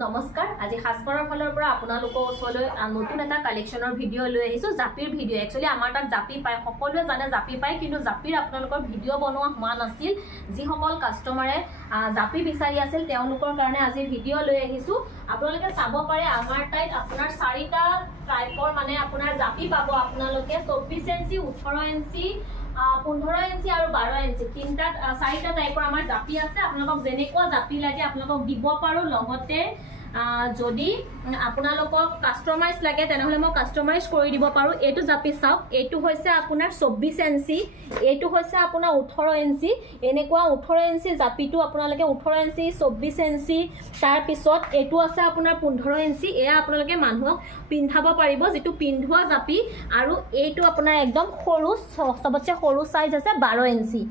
নমস্কাৰ আজি হাসপাৰৰ ফলৰ পৰা আপোনালোকৰ ওচৰলৈ নতুন এটা কালেকচনৰ ভিডিও লৈ আহিছো জাপিৰ ভিডিও একচুয়ালি আমাৰ তাত জাপি পায় সকলোৱে জানে জাপি পায় কিন্তু জাপিৰ আপোনালোকৰ ভিডিও বনোৱা হোৱা নাছিল যি সকল কাস্টমাৰে জাপি বিচাৰি আছিল তেওঁলোকৰ কাৰণে আজি ভিডিও লৈ আহিছো আপোনালোকে চাব পাৰে আমাৰ তাত আপোনাৰ চাৰিটা টাইপৰ মানে আপোনাৰ জাপি পাব আপোনালোকে 24 ইঞ্চি 18 ইঞ্চি 15 ইঞ্চি আৰু 12 ইঞ্চি তিনটা চাৰিটা টাইপৰ আমাৰ জাপি আছে আপোনালোকক যেনেকুৱা জাপি লাগে আপোনালোকক দিব পাৰো লগতে যদি আপোনালোকক কাস্টমাইজ লাগে তেনেহলে মই কাস্টমাইজ কৰি দিব পাৰো এটো জাপি চাওক এটো হৈছে আপোনাৰ 24 ইঞ্চি এটো হৈছে আপোনাৰ 18 ইঞ্চি এনেকুৱা 18 ইঞ্চি জাপিটো আপোনালোকে 18 ইঞ্চি 24 ইঞ্চি তাৰ পিছত এটো আছে আপোনাৰ 15 ইঞ্চি এয়া আপোনালোকে মানুহক পিন্ধাব পাৰিব যেটো পিন্ধোৱা জাপি আৰু এটো আপোনাৰ একদম সৰু সবতছে সৰু সাইজ আছে 12 ইঞ্চি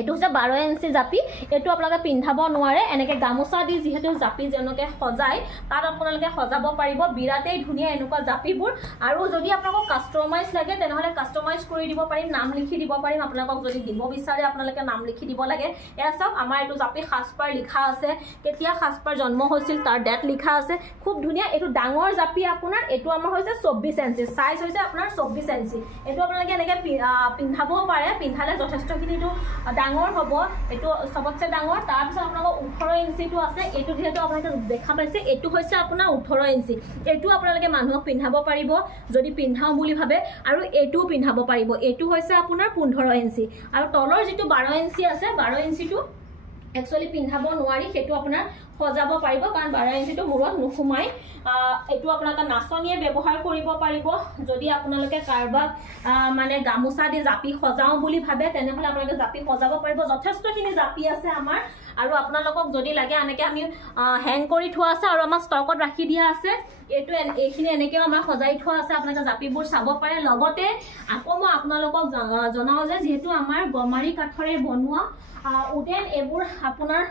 এটো হৈছে 12 ইঞ্চি জাপি এটো আপোনালোকে পিন্ধাব নোৱাৰে এনেকে গামোচা দি যেহেতু জাপি জনকে সজাই তাত আপোনালোকে সজাব পাৰিব বিৰাটেই ধুনিয়া এনেকুৱা জাপিবোৰ আৰু যদি আপোনালোকক কাস্টমাইজ লাগে তেনেহলে কাস্টমাইজ কৰি দিব পাৰিম নাম লিখি দিব পাৰিম আপোনালোকক যদি দিব বিচাৰে আপোনালোকে নাম লিখি দিব লাগে এয়া সব আমাৰ এটো জাপি হাসপাৰ লিখা আছে কেতিয়া হাসপাৰ জন্ম হৈছিল তাৰ ডেট লিখা আছে খুব ধুনিয়া এটো ডাঙৰ জাপি আপোনাৰ এটো আমাৰ হৈছে 24 ইঞ্চি সাইজ হৈছে আপোনাৰ 24 ইঞ্চি এটো আপোনালোকে এনেকে পিন্ধাব পাৰে পিন্ধালে যথেষ্টখিনিটো ডাঙৰ হ'ব এটো সবতছে ডাঙৰ তাৰ পিছত আপোনালোকৰ 18 ইঞ্চিটো আছে এটো যেহেতু আপোনালোকে দেখা পাইছে এটো হৈছে আপোনাৰ 18 ইঞ্চি এটো আপোনালোকে মানুহক পিন্ধাব পাৰিব যদি পিন্ধাও বুলি ভাবে আৰু এটো পিন্ধাব পাৰিব এটো হৈছে আপোনাৰ 15 ইঞ্চি আৰু তলৰ যেটো 12 ইঞ্চি আছে 12 ইঞ্চিটো একচুয়ালি পিন্ধাব নোৱাৰি হেতু আপোনাৰ সজাব পাৰিব কাৰণ 12 ইঞ্চিটো মূৰত নুখুমাই এটো আপোনালোকে নাচনিয়ে ব্যৱহাৰ কৰিব পাৰিব যদি আপোনালোকে কাৰবাক মানে গামোচা দি জাপি সজাও বুলি ভাবে তেনেহলে আপোনালোকে জাপি সজাব পাৰিব যথেষ্টখিনি জাপি আছে আমাৰ আৰু আপোনালোকক যদি লাগে আনেকে আমি হ্যাং কৰি থোৱা আছে আৰু আমাৰ ষ্টকত ৰাখি দিয়া আছে এটো এইখিনি এনেকে আমাৰ সজাই থোৱা আছে আপোনালোকে জাপিবোৰ চাব পাৰে লগতে আকৌ মই আপোনালোকক জনাও যে যেহেতু আমাৰ গমাৰি কাঠৰে বনোৱা উডেন এবোৰ আপোনাৰ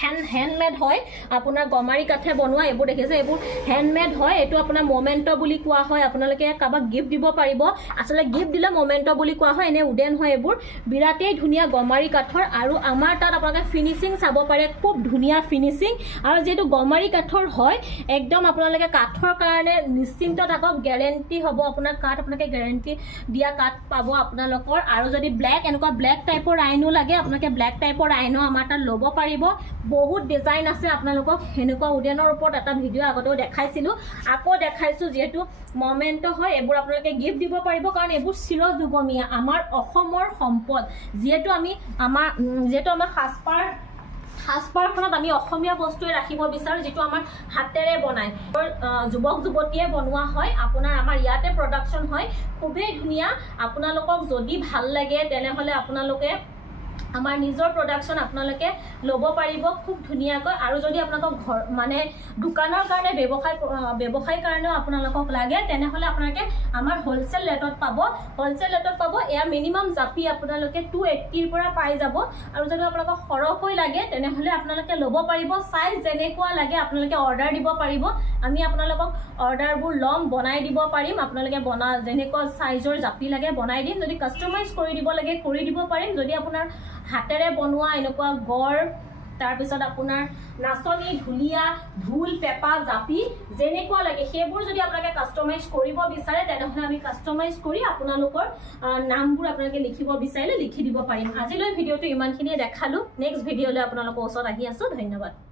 হ্যান্ডমেড হয় আপোনাৰ গমাৰি কাঠে বনোৱা এবোৰ দেখিছে এবোৰ হ্যান্ডমেড হয় এটো আপোনাৰ মোমেন্টো বুলি কোৱা হয় আপোনালোকে কাবাক গিফট দিব পাৰিব আসলে গিফট দিলে মোমেন্টো বুলি কোৱা হয় এনে উডেন হয় এবোৰ বিৰাটেই ধুনিয়া গমাৰি কাঠৰ আৰু আমাৰ তাত আপোনালোকে ফিনিশিং চাব পাৰে খুব ধুনিয়া ফিনিশিং আৰু যেটো গমাৰি কাঠৰ হয় একদম আপোনালোকে কাঠৰ কাৰণে নিশ্চিন্ত থাকক গ্যাৰান্টি হ'ব আপোনাৰ কাঠ আপোনালোকে গ্যাৰান্টি দিয়া কাঠ পাব আপোনালোকৰ আৰু যদি ব্ল্যাক এনেকুৱা ব্ল্যাক টাইপৰ আইনো লাগে আপোনালোকে ব্ল্যাক টাইপৰ আইনো আমাৰ তাত ল'ব পাৰিব বহুত ডিজাইন আছে আপোনালোকক হেনেকুৱা উডেনৰ ওপৰত এটা ভিডিও আগতেও দেখাইছিলো আকৌ দেখাইছো যেহেতু মোমেন্টো হয় এবোৰ আপোনালোকে গিফট দিব পাৰিব কাৰণ এবোৰ চিৰযুগমীয়া আমাৰ অসমৰ সম্পদ যেহেতু আমাৰ হাসপাৰখনত আমি অসমীয়া বস্তুৱে ৰাখিব বিচাৰো যেটো আমাৰ হাতেৰে বনায় যুৱক যুৱতীয়ে বনোৱা হয় আপোনাৰ আমাৰ ইয়াতে প্ৰডাকচন হয় খুবেই ধুনিয়া আপোনালোকক যদি ভাল লাগে তেনেহলে আপোনালোকে আমাৰ নিজৰ প্ৰডাকচন আপোনালোকে লব পাৰিব খুব ধুনিয়াকৈ আৰু যদি আপোনালোক ঘৰ মানে দোকানৰ কাৰণে ব্যৱসায় কাৰণেও আপোনালোকক লাগে তেনেহলে আপোনালোকে আমাৰ হোলসেল ৰেটত পাব এয়া মিনিমাম জাপি আপোনালোকে 280 ৰ পৰা পাই যাব আৰু যদি আপোনালোক সৰহকৈ লাগে তেনেহলে আপোনালোকে লব পাৰিব সাইজ যেনেকুৱা লাগে আপোনালোকে অৰ্ডাৰ দিব পাৰিব আমি আপোনালোকক অৰ্ডাৰবোৰ লম বনাই দিব পাৰিম আপোনালোকে যেনেকুৱা সাইজৰ জাপি লাগে বনাই দিম যদি কাস্টমাইজ কৰি দিব লাগে কৰি দিব পাৰিম যদি আপোনাৰ হাতেৰে বনোৱা এনেকুৱা গড় তাৰ পিছত আপোনাৰ নাচনি ঢুলিয়া ঢুল পেপা জাপি যেনেকুৱা লাগে সেইবোৰ যদি আপোনালোকে কাস্টমাইজ কৰিব বিচাৰে তেনেহলে আমি কাস্টমাইজ কৰি আপোনালোকৰ নামবোৰ আপোনালোকে লিখিব বিচাৰিলে লিখি দিব পাৰিম আজিলৈ ভিডিওটো ইমানখিনিয়ে দেখালো নেক্সট ভিডিওলৈ আপোনালোকৰ ওচৰত আহি আছো ধন্যবাদ